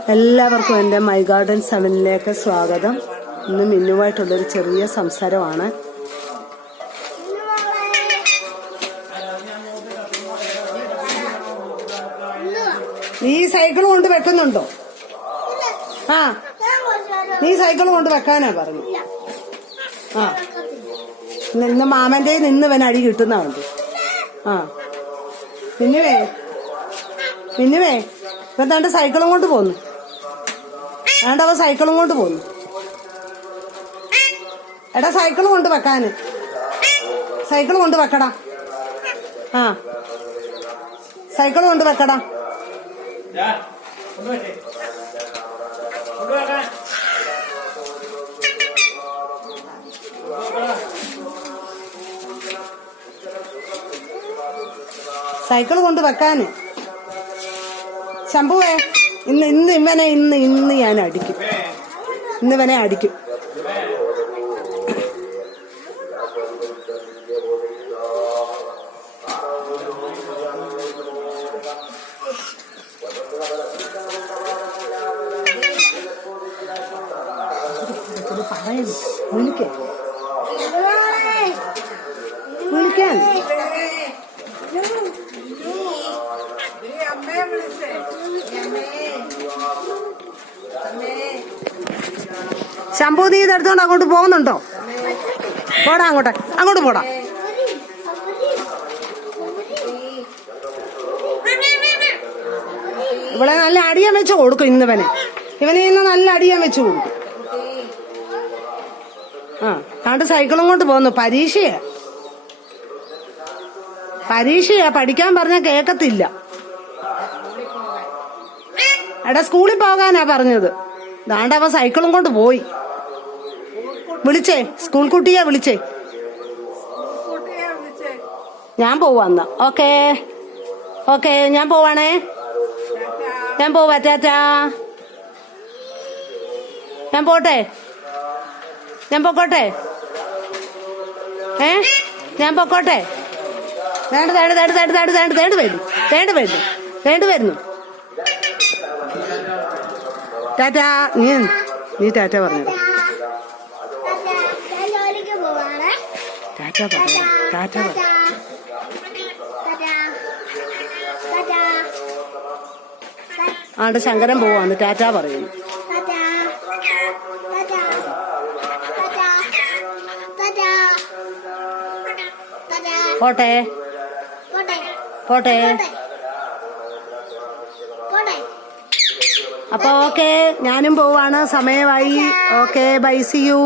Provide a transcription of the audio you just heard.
എല്ലാവർക്കും എന്റെ my garden സെവനിലേക്ക് സ്വാഗതം. ഇന്ന് മിന്നുവായിട്ടുള്ളൊരു ചെറിയ സംസാരമാണ്. നീ സൈക്കിൾ കൊണ്ട് വെക്കുന്നുണ്ടോ? ആ. നീ സൈക്കിൾ കൊണ്ട് വെക്കാനാ പറഞ്ഞു ആ. നിന്ന് മാമന്റെ നിന്ന് ഇവൻ അടി കിട്ടുന്നുണ്ട് ആ. മിന്നുവേ. മിന്നുവേ. ഇപ്പൊ തന്റെ സൈക്കിളും കൊണ്ട് പോന്നു. വേണ്ട അവ സൈക്കിളും കൊണ്ട് പോന്നു. എടാ സൈക്കിൾ കൊണ്ട് വെക്കാന്. സൈക്കിൾ കൊണ്ട് വെക്കടാ. ആ. സൈക്കിൾ കൊണ്ട് വെക്കടാ. സൈക്കിൾ കൊണ്ട് വെക്കാന്. ശംഭുവേ ഇന്ന് ഇന്ന് ഇവനെ ഇന്ന് ഇന്ന് ഞാൻ അടിക്കും. ഇന്ന് ഇവനെ അടിക്കും. വിളിക്കാൻ. വിളിക്കാൻ ശംഭു നീ അങ്ങോട്ട് പോകുന്നുണ്ടോ? പോടാ അങ്ങോട്ട്. അങ്ങോട്ട് പോടാ. ഇവിടെ നല്ല അടിയാൻ വെച്ച് കൊടുക്കും ഇന്നിവനെ. ഇവനെ ഇന്ന് നല്ല അടിയാൻ വെച്ച് കൊടുക്കും. ആ കണ്ട് സൈക്കിളും കൊണ്ട് പോന്നു പരീക്ഷയാ. പരീക്ഷയാ. പഠിക്കാൻ പറഞ്ഞാൽ കേക്കത്തില്ല. എടാ സ്കൂളിൽ പോകാനാ പറഞ്ഞത് ദാണ്ട അവൻ സൈക്കിളും കൊണ്ട് പോയി വിളിച്ചേ സ്കൂൾ കുട്ടിയാ വിളിച്ചേ ഞാൻ പോവാന്ന ഓക്കേ ഓക്കേ ഞാൻ പോവാണേ ഞാൻ പോവാ ടാറ്റാ ഞാൻ പോട്ടെ ഞാൻ പൊക്കോട്ടെ ഏ ഞാൻ പൊക്കോട്ടെ വേണ്ട തേണ്ട തേണ്ട തേണ്ട തേണ്ട തേണ്ട തേണ്ട വരുന്നു തേണ്ട വരുന്നു തേണ്ട വരുന്നു ടാറ്റാ നീ നീ ടാറ്റ പറഞ്ഞു ടാറ്റ പറഞ്ഞു ടാറ്റ പറഞ്ഞു ആണ്ട് ശങ്കരൻ പോവാന്ന് ടാറ്റ പറയുന്നു. പോട്ടെ. പോട്ടെ. അപ്പൊ ഓക്കെ ഞാനും പോവാണ്. സമയമായി. Okay bye C U